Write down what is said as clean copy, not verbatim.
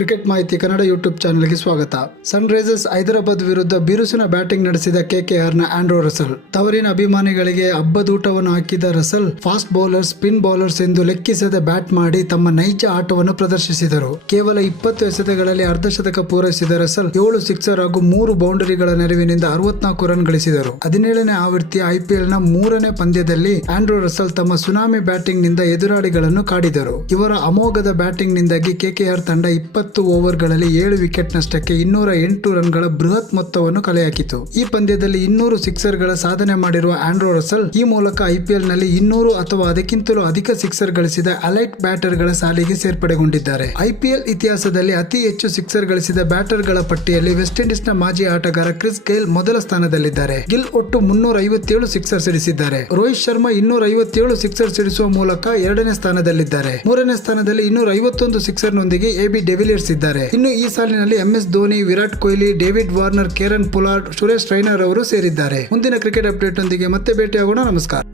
Cricket ಮಾಹಿತಿ Kannada YouTube ಚಾನೆಲ್ಗೆ ಸ್ವಾಗತ. ಸನ್ ರೈಸರ್ಸ್ ಹೈದರಾಬಾದ್ ವಿರುದ್ಧ ಬಿರುಸಿನ ಬ್ಯಾಟಿಂಗ್ ನಡೆಸಿದ ಕೆಕೆಆರ್ನ ಆಂಡ್ರೂ ರಸೆಲ್. ತವರಿನ ಅಭಿಮಾನಿಗಳಿಗೆ ಹಬ್ಬದೂಟವನ್ನು ಹಾಕಿದ Russell fast bowler, spin bowlers ಎಂದು ಲೆಕ್ಕಿಸದೆ ಬ್ಯಾಟ್ ಮಾಡಿ ತಮ್ಮ ನೈಜ ಆಟವನ್ನು ಪ್ರದರ್ಶಿಸಿದರು. ಕೇವಲ 20 ಎಸೆತಗಳಲ್ಲಿ ಅರ್ಧಶತಕ ಪೂರೈಸಿದ ರಸೆಲ್ 7 ಸಿಕ್ಸರ್ ಹಾಗೂ 3 ಬೌಂಡರಿಗಳ ನೆರವಿನಿಂದ 64 ರನ್ ಗಳಿಸಿದರು. 17ನೇ ಆವೃತ್ತಿಯ ಐಪಿಎಲ್ನ 3ನೇ ಪಂದ್ಯದಲ್ಲಿ ಆಂಡ್ರೂ ರಸೆಲ್ ತಮ್ಮ ಸುನಾಮಿ ಬ್ಯಾಟಿಂಗ್ ನಿಂದ ಎದುರಾಳಿಗಳನ್ನು ಕಾಡಿದರು. ಇವರ ಅಮೋಘದ ಬ್ಯಾಟಿಂಗ್ ನಿಂದಾಗಿ ಕೆಕೆಆರ್ ತಂಡ 20 ಓವರ್ಗಳಲ್ಲಿ 7 ವಿಕೆಟ್ ನಷ್ಟಕ್ಕೆ 208 ರನ್ಗಳ ಬೃಹತ್ ಮೊತ್ತವನ್ನು ಕಲೆಹಾಕಿತು. ಈ ಪಂದ್ಯದಲ್ಲಿ 200 ಸಿಕ್ಸರ್ಗಳ ಸಾಧನೆ ಮಾಡಿರುವ ಆಂಡ್ರೂ ರಸೆಲ್ ಈ ಮೂಲಕ ಐಪಿಎಲ್ನಲ್ಲಿ 200 ಅಥವಾ ಅದಕ್ಕಿಂತಲೂ ಅಧಿಕ ಸಿಕ್ಸರ್ ಗಳಿಸಿದ ಅಲೈಟ್ ಬ್ಯಾಟರ್ಗಳ ಸಾಲಿಗೆ ಸೇರ್ಪಡೆಗೊಂಡಿದ್ದಾರೆ. ಐಪಿಎಲ್ ಇತಿಹಾಸದಲ್ಲಿ ಅತಿ ಹೆಚ್ಚು ಸಿಕ್ಸರ್ ಗಳಿಸಿದ ಬ್ಯಾಟರ್ಗಳ ಪಟ್ಟಿಯಲ್ಲಿ ವೆಸ್ಟ್ ಇಂಡೀಸ್ನ ಮಾಜಿ ಆಟಗಾರ ಕ್ರಿಸ್ ಗೇಲ್ ಮೊದಲ ಸ್ಥಾನದಲ್ಲಿದ್ದಾರೆ. ಗಿಲ್ ಒಟ್ಟು 357 ಸಿಕ್ಸರ್ ಸಿಡಿಸಿದ್ದಾರೆ. ರೋಹಿತ್ ಶರ್ಮಾ 257 ಸಿಕ್ಸರ್ ಸಿಡಿಸುವ ಮೂಲಕ 2ನೇ ಸ್ಥಾನದಲ್ಲಿದ್ದಾರೆ. 3ನೇ ಸ್ಥಾನದಲ್ಲಿ 251 ಸಿಕ್ಸರ್ ನೊಂದಿಗೆ ಎಬಿ ಡೆವಿಲಿಯರ್ಸ್ ಇದ್ದಾರೆ. ಇನ್ನು ಈ ಸಾಲಿನಲ್ಲಿ MS Dhoni, Virat Kohli, David Warner, Kieron Pollard, Suresh Raina ಅವರು ಸೇರಿದ್ದಾರೆ. ಮುಂದಿನ ಕ್ರಿಕೆಟ್ ಅಪ್ಡೇಟ್ ನೊಂದಿಗೆ ಮತ್ತೆ ಭೇಟಿಯಾಗೋಣ. ನಮಸ್ಕಾರ.